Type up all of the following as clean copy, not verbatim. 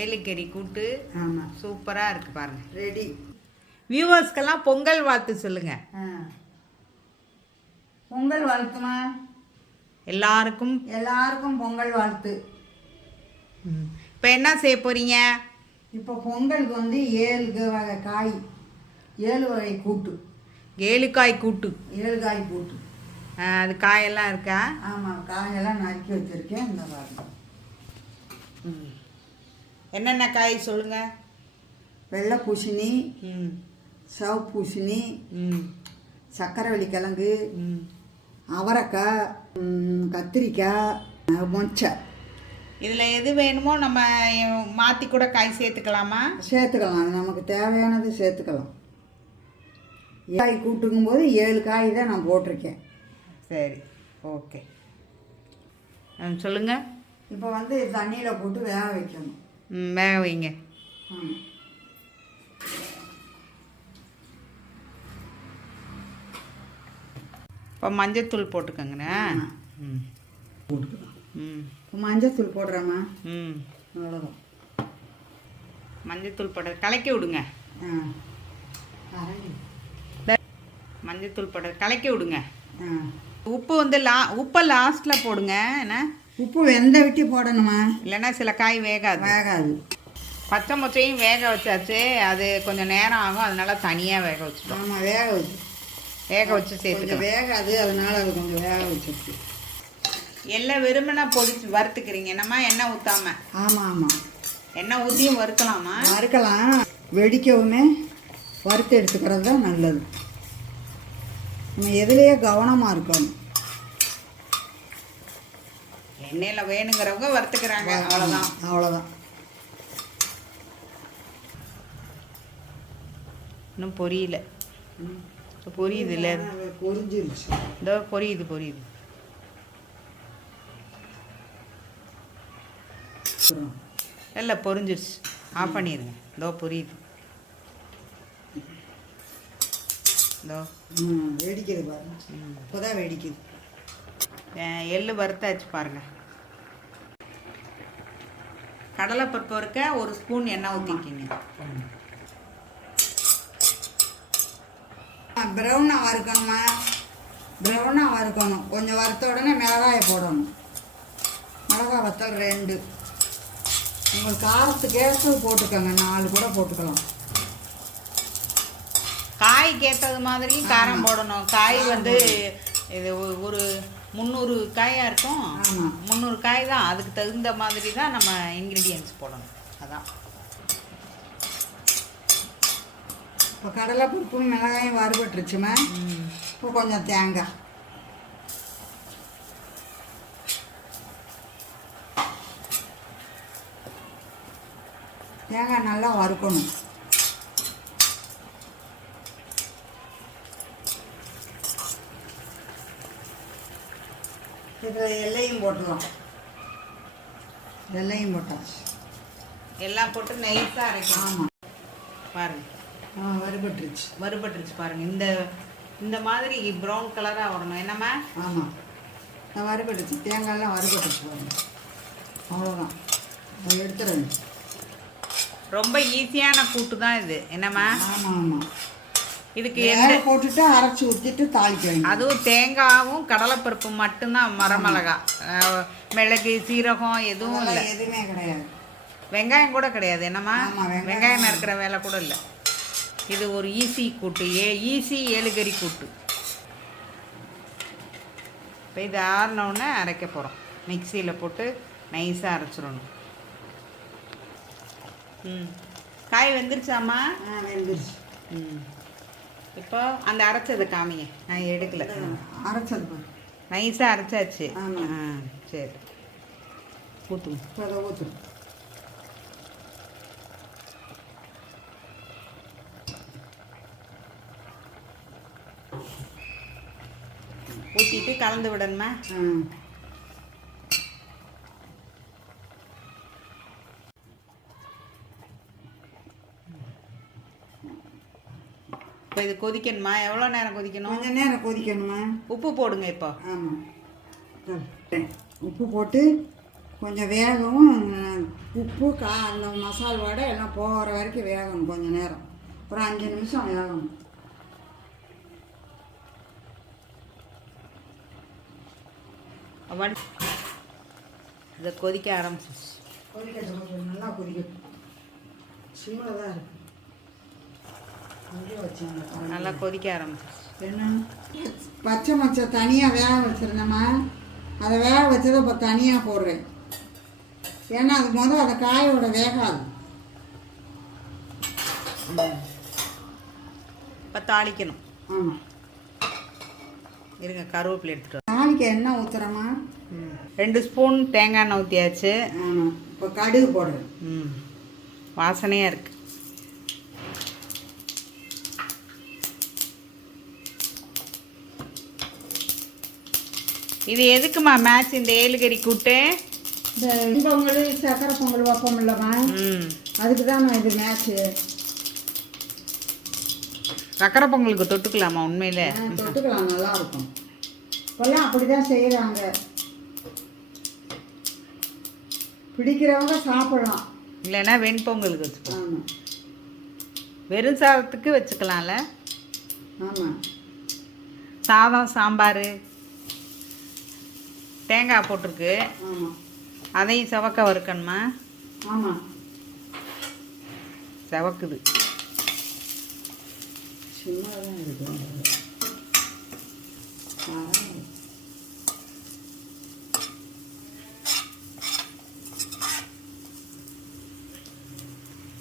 ஏலுக்கறி கூட்டு. ஆமாம், சூப்பராக இருக்குது பாருங்க. ரெடி. வியூவர்ஸ்க்கெல்லாம் பொங்கல் வாழ்த்து சொல்லுங்க. பொங்கல் வாழ்த்துமா? எல்லாருக்கும் பொங்கல் வாழ்த்து. இப்போ என்ன செய்ய போறீங்க? இப்போ பொங்கலுக்கு வந்து 7 வகை காய், 7 வகை கூட்டு. 7 காய் கூட்டு. 7 காய் கூட்டு. அது காயெல்லாம் இருக்கா? ஆமாம், காயெல்லாம் நறுக்கி வச்சுருக்கேன். இந்த பாருங்க. என்னென்ன காய் சொல்லுங்க. வெள்ளை பூசணி, சிவப்பு பூசணி, சக்கரவள்ளி கிழங்கு, அவரைக்காய், கத்திரிக்காய், மொச்சை. இதில் எது வேணுமோ நம்ம மாற்றி கூட காய் சேர்த்துக்கலாமா? சேர்த்துக்கலாம், அது நமக்கு தேவையானது சேர்த்துக்கலாம். காய் கூட்டுக்கும் போது 7 காய் தான் நான் போட்டிருக்கேன். சரி, ஓகே. சொல்லுங்கள். இப்போ வந்து தண்ணியில் போட்டு வேக வைக்கணும். வேக வைங்க. இப்போ மஞ்சத்தூள் போட்டுக்கோங்கண்ணே. போட்டுக்கலாம். மஞ்சத்தூள் போடுறேம்மா. அவ்வளோதான். மஞ்சத்தூள் போட கலக்கி விடுங்க. மஞ்சத்தூள் போட கலக்கி விடுங்க. உப்பு வந்து உப்பை லாஸ்ட்டில் போடுங்க. என்ன உப்பு வெந்த விட்டு போடணுமா? இல்லைன்னா சில காய் வேகாது. பச்சை மொச்சையும் வேக வச்சாச்சு. அது கொஞ்சம் நேரம் ஆகும், அதனால தனியாக வேக வச்சுட்டோம். ஆமாம், வேக வச்சு சேர்த்துக்கலாம். வேகாது, அதனால அது கொஞ்சம் வேக வச்சிருக்கு. எல்லாம் வெறுமனா பொடிச்சு வறுத்துக்கிறீங்க என்னம்மா? எண்ணெய் ஊற்றாம? ஆமாம், எண்ணெய் ஊற்றியும் வறுக்கலாமா? வறுக்கலாம். வெடிக்கவுமே வறுத்து எடுத்துக்கிறது தான் நல்லது. நம்ம எதுலேயே கவனமாக இருக்கணும். எண்ணெயில் வேணுங்கிறவங்க வறுத்துக்கிறாங்க, அவ்வளோதான். இன்னும் பொரியல. பொரியுது இல்லை? பொரிஞ்சிருச்சு. இதோ பொரியுது. இல்லை, பொரிஞ்சிருச்சு. ஆஃப் பண்ணிடுங்க. இதோ பொரியுது. இதோ வெடிக்குது பாருங்க. இப்போதான் வெடிக்குது. எள்ளு வறுத்தாச்சு பாருங்க. கடலைப்பருப்பு வறுக்க 1 ஸ்பூன் எண்ணெய் ஊற்றிக்கிங்க. ப்ரௌனாக வறுக்கணுமா? ப்ரௌனாக வறுக்கணும். கொஞ்சம் வறுத்த உடனே மிளகாயை போடணும். மிளகாய் வத்தல் 2. உங்களுக்கு காரத்துக்கு ஏற்றது போட்டுக்கோங்க. 4 கூட போட்டுக்கலாம். காய்க்கு ஏற்றது மாதிரி காரம் போடணும். காய் வந்து இது ஒரு 300 காயாக இருக்கும். 300 காய் தான். அதுக்கு தகுந்த மாதிரி தான் நம்ம இன்க்ரீடியன்ட்ஸ் போடணும். அதான். இப்போ கடலைப்பருப்பும் மிளகாயும் வறுபட்டுருச்சுமா. இப்போ கொஞ்சம் தேங்காய். தேங்காய் நல்லா வறுக்கணும். இதில் எல்லையும் போட்டுடலாம். எல்லையும் போட்டாச்சு. எல்லாம் போட்டு நைஸாக அரைக்கலாம். ஆமாம், பாருங்க. வறுபட்டுருச்சு பாருங்க. இந்த மாதிரி ப்ரௌன் கலராக வரணும். என்னம்மா? ஆமாம், வறுபட்டுருச்சு. தேங்காயெல்லாம் வறுபட்டுருச்சு பாருங்க. அவ்வளோதான், அதை எடுத்துடுங்க. ரொம்ப ஈஸியான கூட்டு தான் இது. என்னம்மா? ஆமாம். இதுக்கு போட்டுட்டு அரைச்சி ஊற்றிட்டு தாளிக்க. அதுவும் தேங்காயும் கடலைப்பருப்பு மட்டும்தான். மரமிளகா, மிளகு, சீரகம் எதுவும் இல்லை. எதுவுமே கிடையாது. வெங்காயம் கூட கிடையாது. என்னம்மா? வெங்காயம் நறுக்கிற வேலை கூட இல்லை. இது ஒரு ஈஸி கூட்டு. ஈஸி ஏலுக்கறி கூட்டு. இப்போ இது ஆறினோடனே அரைக்க போகிறோம். மிக்சியில் போட்டு நைஸாக அரைச்சிடணும். காய் வெந்துருச்சாம்மா? வெந்துருச்சு. இப்போ அந்த அரைச்சதை காமிங்க. நான் எடுக்கல. அரைச்சது நைஸாக அரைச்சாச்சு. சரி, ஊற்றுங்க. ஊற்றுங்க. ஊற்றிட்டு கலந்து விடணுமா? இப்போ இது கொதிக்கணுமா? எவ்வளோ நேரம் கொதிக்கணும்? கொஞ்சம் நேரம் கொதிக்கணுமா? உப்பு போடுங்க இப்போ. ஆமாம், உப்பு போட்டு கொஞ்சம் வேகவும் உப்பு அந்த மசால் வடை எல்லாம் போகிற வரைக்கும் வேகணும் கொஞ்சம் நேரம். ஒரு 5 நிமிஷம் வேகணும். இதை கொதிக்க ஆரம்பிச்சிச்சு. கொதிக்கட்டும், கொஞ்சம் நல்லா கொதிக்கட்டும். சிம்மில் தான் இருக்கு. நல்லா கொதிக்க ஆரம்பிச்சிச்சு. என்ன பச்சை மச்சை தனியாக வேக வச்சுருந்தேம்மா, அதை வேக வச்சதை இப்போ தனியாக போடுறேன். ஏன்னா அது அந்த காயோட வேகாது. இப்போ தாளிக்கணும். ஆமாம், இருங்க கருவேப்பிலை எடுத்துகிட்டு தாளிக்க எண்ணெய் ஊற்றுறோமா? 2 ஸ்பூன் தேங்காய் எண்ணெய் ஊற்றியாச்சு. ஆமாம், இப்போ கடுகு போடுறேன். வாசனையாக இருக்குது. இது எதுக்குமா மேட்ச் இந்த ஏலுகறி கூட்டு? இந்த பொங்கல் சக்கரை பொங்கல் வைப்போம் இல்லைம்மா, அதுக்கு தான் இது மேட்ச்சு. சக்கரை பொங்கலுக்கு தொட்டுக்கலாமா? உண்மையில தொட்டுக்கலாம், நல்லா இருக்கும். இப்போல்லாம் அப்படி தான் செய்கிறாங்க. பிடிக்கிறவங்க சாப்பிடலாம், இல்லைன்னா வெண்பொங்கலுக்கு வச்சுக்கலாம். ஆமாம், வெறும் சாதத்துக்கு வச்சுக்கலாம்ல. ஆமாம், சாதம் சாம்பார் தேங்காய் போட்டிருக்கு. ஆமாம், அதையும் செவக்க வறுக்கணுமா? ஆமாம், செவக்குது. சின்னதாக தான் இருக்கும்.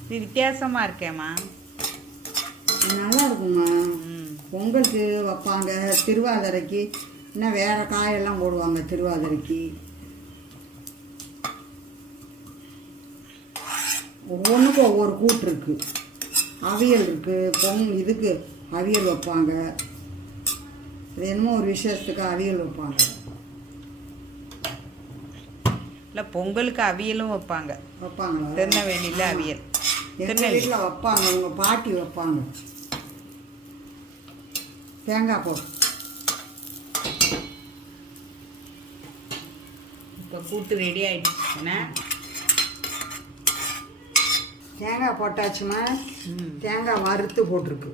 இது வித்தியாசமாக இருக்கேம்மா. நல்லா இருக்கும்மா. பொங்கலுக்கு வைப்பாங்க, திருவாதிரைக்கு இன்னும் வேறு காயெல்லாம் போடுவாங்க திருவாதிரைக்கு. ஒவ்வொன்றுக்கும் ஒவ்வொரு கூட்டு இருக்குது. அவியல் இருக்குது, இதுக்கு அவியல் வைப்பாங்க. இது என்னமோ ஒரு விசேஷத்துக்கு அவியல் வைப்பாங்க. இல்லை பொங்கலுக்கு அவியலும் வைப்பாங்களா? திருநெல்வேலியில் அவியல் எங்கள் வீட்டில் வைப்பாங்க, உங்கள் பாட்டி வைப்பாங்க. தேங்காய் போ. இப்போ கூட்டு ரெடி ஆகிடுச்சு. என்ன தேங்காய் போட்டாச்சுமா? தேங்காய் வறுத்து போட்டிருக்கு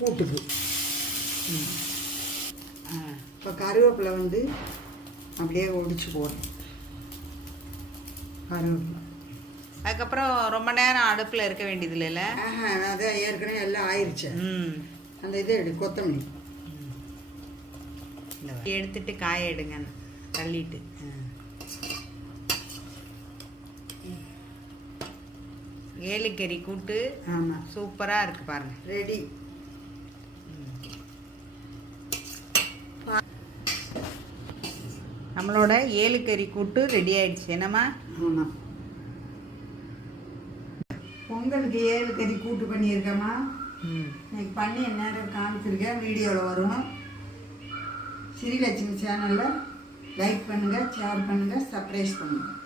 கூட்டுக்கு. இப்போ கருவேப்பிலை அப்படியே ஒடிச்சு போடுறேன். கருவேப்பிலை அதுக்கப்புறம் ரொம்ப நேரம் அடுப்பில் இருக்க வேண்டியது இல்லைல்ல? அதான் ஏற்கனவே எல்லாம் ஆயிடுச்சு. அந்த இது எடு, கொத்தமல்லி எடுத்துட்டு காய எடுங்க, தள்ளிட்டு. ஏலுக்கறி கூட்டு. ஆமாம், சூப்பராக இருக்குது பாருங்க. ரெடி. நம்மளோட ஏலுக்கறி கூட்டு ரெடி ஆயிடுச்சு. என்னம்மா? ஆமாம், பொங்கலுக்கு ஏலுக்கறி கூட்டு பண்ணியிருக்கேம்மா. இன்னைக்கு பண்ணி நேரம் காமிச்சிருக்கேன், வீடியோவில் வரும். ஸ்ரீலட்சுமி சேனலில் லைக் பண்ணுங்கள், ஷேர் பண்ணுங்கள், சப்ஸ்கிரைப் பண்ணுங்கள்.